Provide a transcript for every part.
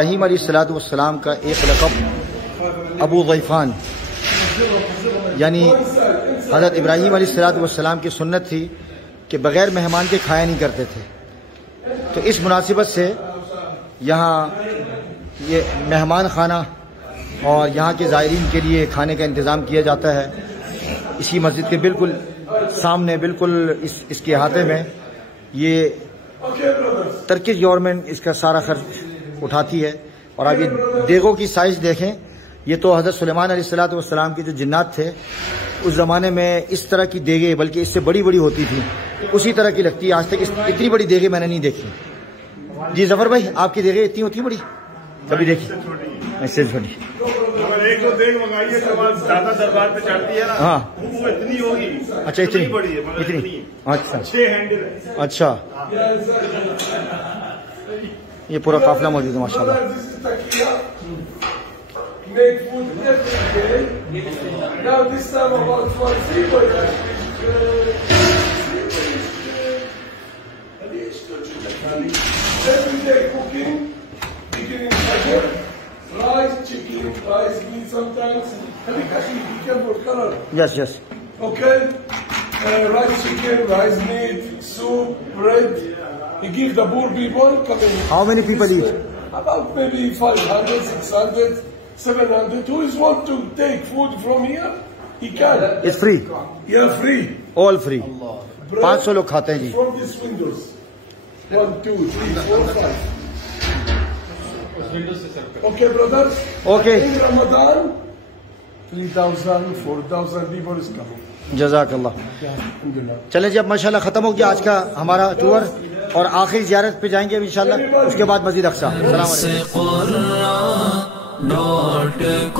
ابراہیم علیہ السلام کا ایک لقب ابو ضیفان، یعنی حضرت ابراہیم علیہ السلام کی سنت تھی کہ بغیر مہمان کے کھایا نہیں کرتے تھے، تو اس مناسبت سے یہاں یہ مہمان خانہ اور یہاں کے زائرین کے لیے کھانے کا انتظام کیا جاتا ہے۔ اسی مسجد کے بالکل سامنے، بالکل اس کے احاطے میں، یہ ترکش گورنمنٹ اس کا سارا خرچ اٹھاتی ہے۔ اور اب یہ دیگوں کی سائز دیکھیں، یہ تو حضرت سلیمان علیہ السلام کے جو جنات تھے اس زمانے میں اس طرح کی دیگیں، بلکہ اس سے بڑی بڑی ہوتی تھی، اسی طرح کی لگتی ہے۔ آج تک اتنی بڑی دیگیں میں نے نہیں دیکھی۔ جی ظفر بھائی، آپ کی دیگیں اتنی ہوتی ہیں بڑی؟ کبھی دیکھی؟ ایسے چھوٹی۔ ایک تو دیگ منگائیے زیادہ دربار پہ چڑھتی ہے نا، ہاں وہ اتنی ہوگی۔ اچھا، اتنی بڑی ہے، مگر اتنی؟ اچھا 6 ہینڈل ہے۔ اچھا، یہ پورا قافلہ موجود ہے ماشاء اللہ۔ Yes, yes. Okay. Rice chicken, rice meat, soup, bread. You give the poor people coming. How many people eat? About maybe 500, 600, 700. Who is want to take food from here? He can. It's free. Yeah, free. All free. 500 لوگ کھاتے ہیں جی۔ From these windows. 1, 2, 3, 4, 5. Okay, brothers. Okay. In Ramadan, 3,000, 4,000 people is coming. جزاک اللہ۔ چلیں جی، اب ماشاءاللہ ختم ہو گیا آج کا ہمارا ٹور، اور آخری زیارت پہ جائیں گے انشاءاللہ، اس کے بعد مزید اقصا۔ السلام علیکم۔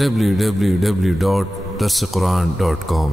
www.darsequran.com